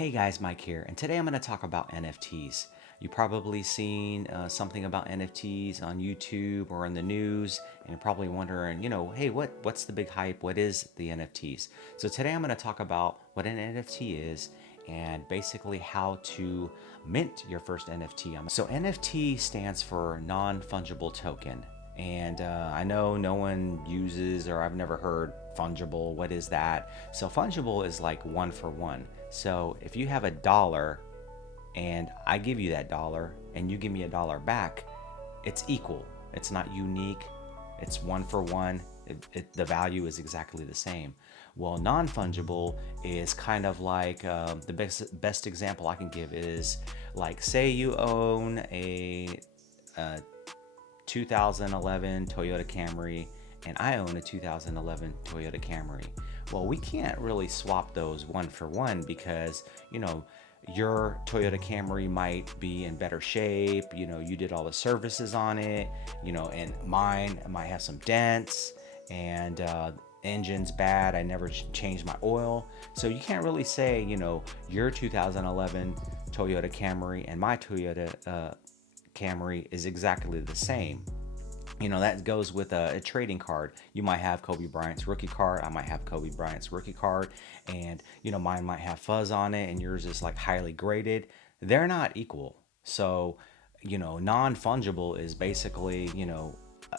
Hey guys, Mike here, and today I'm going to talk about NFTs. You've probably seen something about NFTs on YouTube or in the news, and you're probably wondering, hey, what's the big hype? What is the NFTs? So today I'm going to talk about what an NFT is and basically how to mint your first NFT. So NFT stands for Non-Fungible Token. And I know no one uses, or I've never heard fungible. What is that? So fungible is like one for one. So if you have $1 and I give you that dollar and you give me $1 back, it's equal. It's not unique. It's one for one. The value is exactly the same. Well, non-fungible is kind of like the best example I can give is like, say you own a 2011 Toyota Camry and I own a 2011 Toyota Camry. Well, we can't really swap those one for one because, your Toyota Camry might be in better shape, you did all the services on it, and mine might have some dents and engine's bad, I never changed my oil. So you can't really say, your 2011 Toyota Camry and my Toyota Camry is exactly the same. That goes with a trading card. You might have Kobe Bryant's rookie card. I might have Kobe Bryant's rookie card. And, mine might have fuzz on it and yours is like highly graded. They're not equal. So, non-fungible is basically,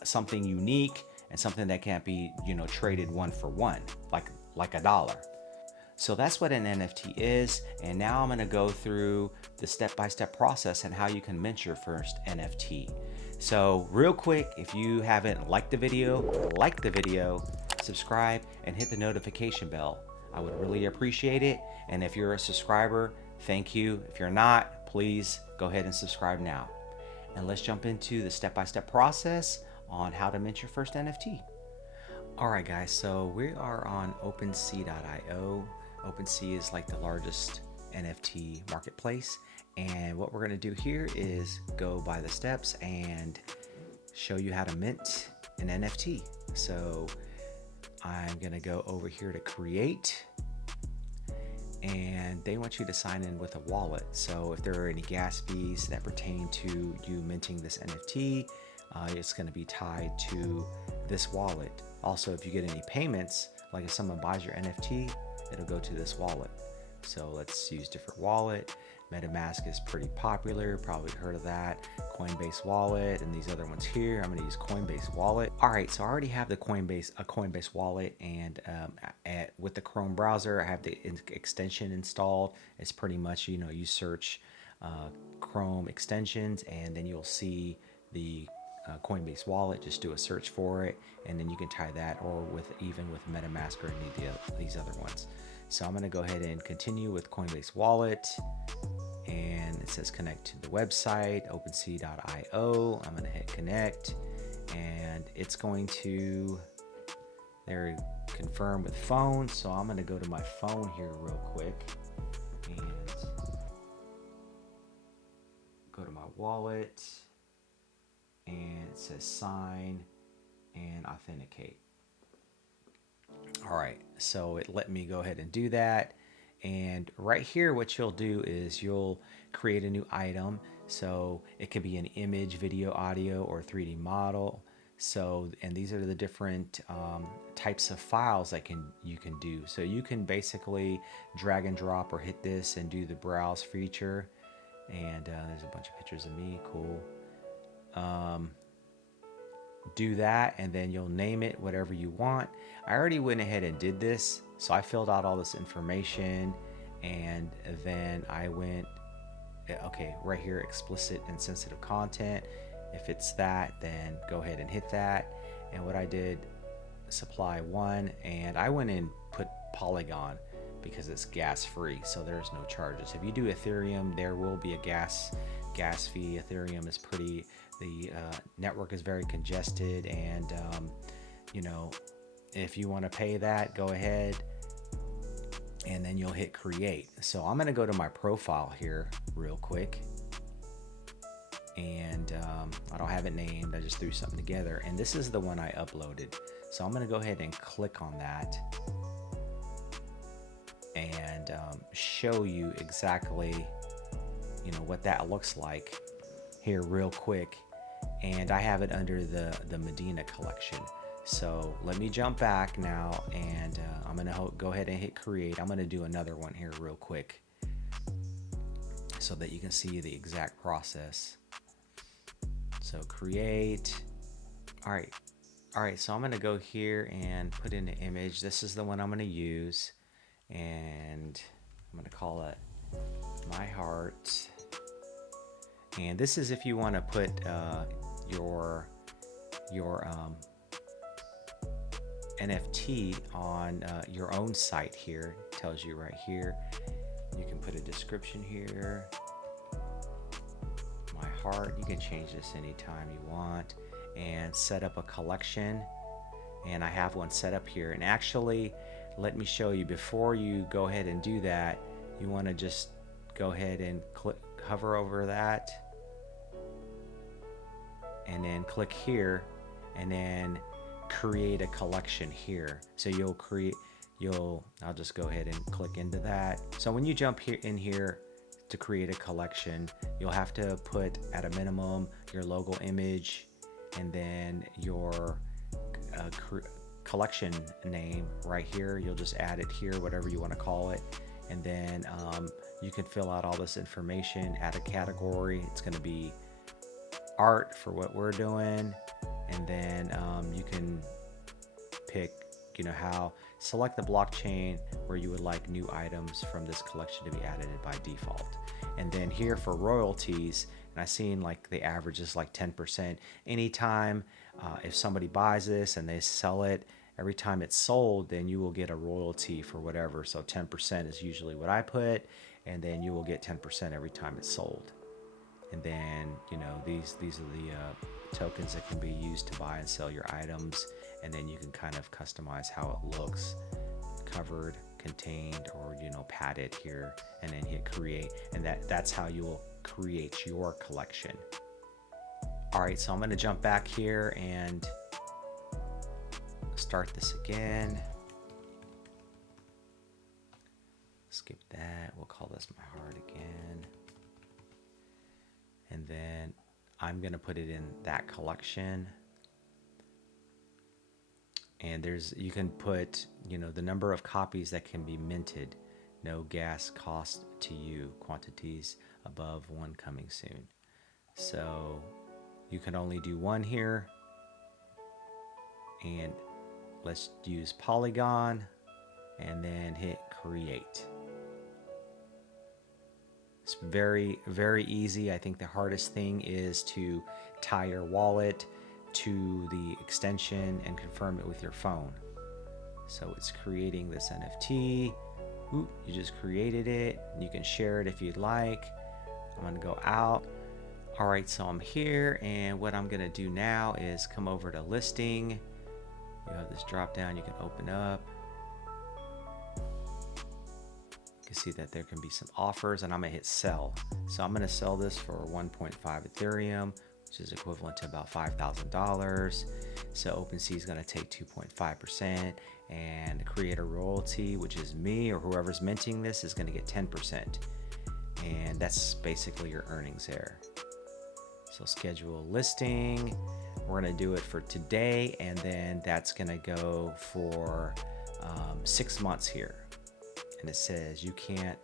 something unique and something that can't be, traded one for one, like $1. So that's what an NFT is. And now I'm going to go through the step-by-step process and how you can mint your first NFT. So real quick, if you haven't liked the video, subscribe and hit the notification bell. I would really appreciate it. And if you're a subscriber, thank you. If you're not, please go ahead and subscribe now. And let's jump into the step-by-step process on how to mint your first NFT. All right, guys, so we are on OpenSea.io. OpenSea is like the largest NFT marketplace. And what we're going to do here is go by the steps and show you how to mint an NFT. So I'm going to go over here to create, and they want you to sign in with a wallet. So if there are any gas fees that pertain to you minting this NFT, it's going to be tied to this wallet. Also, if you get any payments, like if someone buys your NFT, it'll go to this wallet. So let's use different wallet. MetaMask is pretty popular, probably heard of that. Coinbase Wallet and these other ones here. I'm going to use Coinbase Wallet. All right, so I already have a Coinbase Wallet, and with the Chrome browser, I have the extension installed. It's pretty much, you search Chrome extensions, and then you'll see the Coinbase Wallet. Just do a search for it, and then you can tie that, or even with MetaMask or any of these other ones. So I'm going to go ahead and continue with Coinbase Wallet, and it says connect to the website, OpenSea.io. I'm going to hit connect, and it's going to confirm with phone. So I'm going to go to my phone here real quick and go to my wallet, and it says sign and authenticate. All right, so it let me go ahead and do that. And right here, what you'll do is you'll create a new item. So it could be an image, video, audio, or 3D model. So, and these are the different types of files that you can do. So you can basically drag and drop or hit this and do the browse feature. And there's a bunch of pictures of me, cool. Do that, and then you'll name it whatever you want. I already went ahead and did this, so I filled out all this information, and then I went, okay, right here, explicit and sensitive content. If it's that, then go ahead and hit that. And what I did, supply one, and I went and put Polygon because it's gas free, so there's no charges. If you do Ethereum, there will be a gas fee. Ethereum is the network is very congested, and if you want to pay that, go ahead, and then you'll hit create. So I'm going to go to my profile here real quick, and I don't have it named, I just threw something together, and this is the one I uploaded. So I'm going to go ahead and click on that, and show you exactly, what that looks like here real quick. And I have it under the Medina collection. So let me jump back now, and I'm gonna go ahead and hit create. I'm gonna do another one here real quick so that you can see the exact process. So create. All right, so I'm gonna go here and put in an image. This is the one I'm gonna use, and I'm gonna call it My Heart. And this is if you want to put your NFT on your own site. Here it tells you right here. You can put a description here. My Heart. You can change this anytime you want, and set up a collection. And I have one set up here. And actually, let me show you, before you go ahead and do that, you want to just go ahead and hover over that, and then click here, and then create a collection here. So I'll just go ahead and click into that. So when you jump here in here to create a collection, you'll have to put at a minimum your logo image, and then your collection name right here. You'll just add it here, whatever you want to call it. And then you can fill out all this information, add a category. It's going to be art for what we're doing. And then you can pick, select the blockchain where you would like new items from this collection to be added by default. And then here for royalties, and I've seen like the average is like 10%. Anytime if somebody buys this and they sell it, every time it's sold, then you will get a royalty for whatever. So 10% is usually what I put, and then you will get 10% every time it's sold. And then, these are the tokens that can be used to buy and sell your items. And then you can kind of customize how it looks, covered, contained, or, padded here, and then hit create. And that's how you will create your collection. All right, so I'm going to jump back here and start this again. Skip that. We'll call this My Heart again. And then I'm going to put it in that collection. And you can put, the number of copies that can be minted. No gas cost to you. Quantities above 1 coming soon. So you can only do 1 here. And let's use Polygon, and then hit create. It's very, very easy. I think the hardest thing is to tie your wallet to the extension and confirm it with your phone. So it's creating this NFT. Ooh, you just created it. You can share it if you'd like. I'm gonna go out. All right, so I'm here, and what I'm gonna do now is come over to listing. You have this drop down you can open up. You can see that there can be some offers, and I'm gonna hit sell. So I'm gonna sell this for 1.5 Ethereum, which is equivalent to about $5,000. So OpenSea is gonna take 2.5%, and create a royalty, which is me or whoever's minting this, is gonna get 10%. And that's basically your earnings there. So schedule listing. We're going to do it for today, and then that's going to go for 6 months here. And it says you can't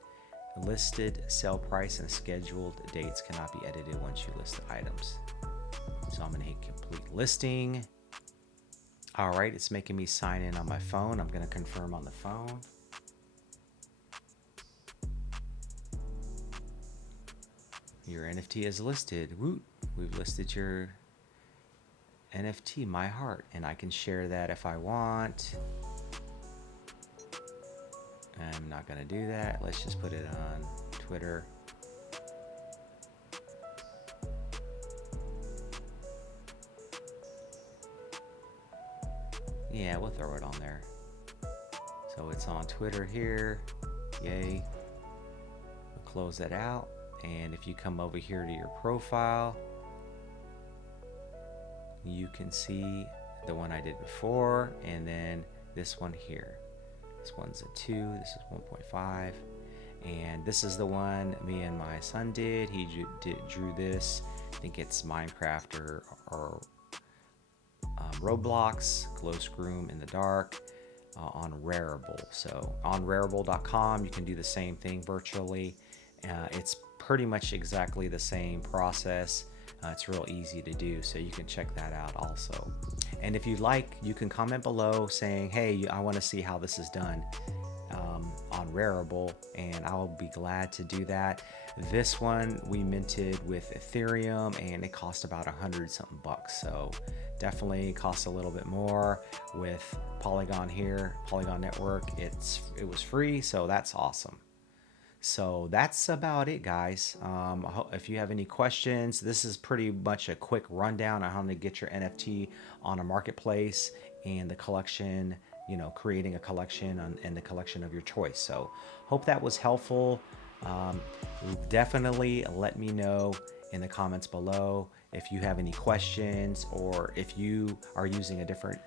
listed sell price and scheduled dates cannot be edited once you list the items. So I'm going to hit complete listing. All right, it's making me sign in on my phone. I'm going to confirm on the phone. Your NFT is listed. Woot! We've listed your NFT, My Heart, and I can share that if I want. I'm not gonna do that. Let's just put it on Twitter. Yeah, we'll throw it on there. So it's on Twitter here. Yay. We'll close that out. And if you come over here to your profile, you can see the one I did before, and then this one here. This one's a 2, this is 1.5. And this is the one me and my son did. He drew this. I think it's Minecraft or Roblox, glow scream in the dark on Rarible. So on rarible.com, you can do the same thing virtually. It's pretty much exactly the same process. It's real easy to do, so you can check that out also. And if you'd like, you can comment below saying, hey, I want to see how this is done on Rarible, and I'll be glad to do that. This one we minted with Ethereum, and it cost about 100 something bucks, so definitely costs a little bit more. With Polygon here, Polygon Network, it was free, so that's awesome. So that's about it, guys. If you have any questions, this is pretty much a quick rundown on how to get your NFT on a marketplace and the collection, creating a collection and the collection of your choice. So hope that was helpful. Definitely let me know in the comments below if you have any questions, or if you are using a different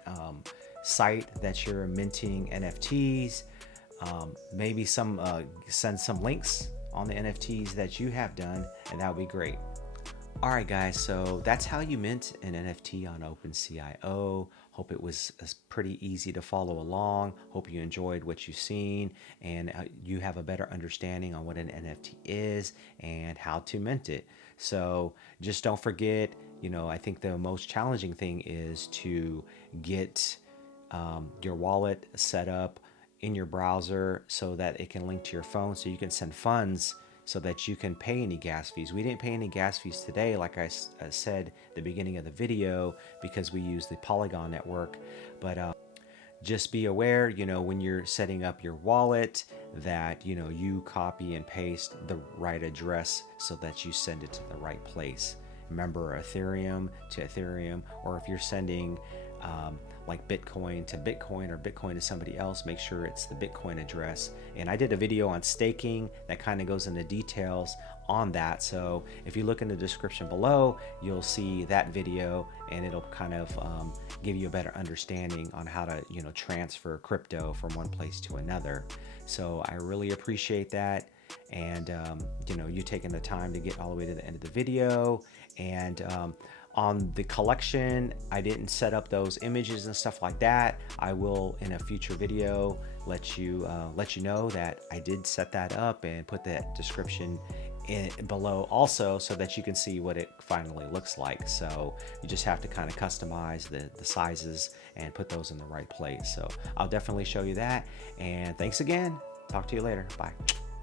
site that you're minting NFTs. Maybe send some links on the NFTs that you have done, and that would be great. All right, guys, so that's how you mint an NFT on OpenCIO. Hope it was pretty easy to follow along. Hope you enjoyed what you've seen, and you have a better understanding on what an NFT is and how to mint it. So just don't forget, I think the most challenging thing is to get your wallet set up in your browser so that it can link to your phone, so you can send funds so that you can pay any gas fees. We didn't pay any gas fees today, like I said at the beginning of the video, because we use the Polygon network. But just be aware, when you're setting up your wallet, that you copy and paste the right address so that you send it to the right place. Remember, Ethereum to Ethereum, or if you're sending like Bitcoin to Bitcoin or Bitcoin to somebody else, make sure it's the Bitcoin address. And I did a video on staking that kind of goes into details on that. So if you look in the description below, you'll see that video, and it'll kind of give you a better understanding on how to transfer crypto from one place to another. So I really appreciate that, and you taking the time to get all the way to the end of the video. And on the collection, I didn't set up those images and stuff like that. I will, in a future video, let you know that I did set that up, and put that description below also, so that you can see what it finally looks like. So you just have to kind of customize the sizes and put those in the right place. So I'll definitely show you that. And thanks again. Talk to you later. Bye.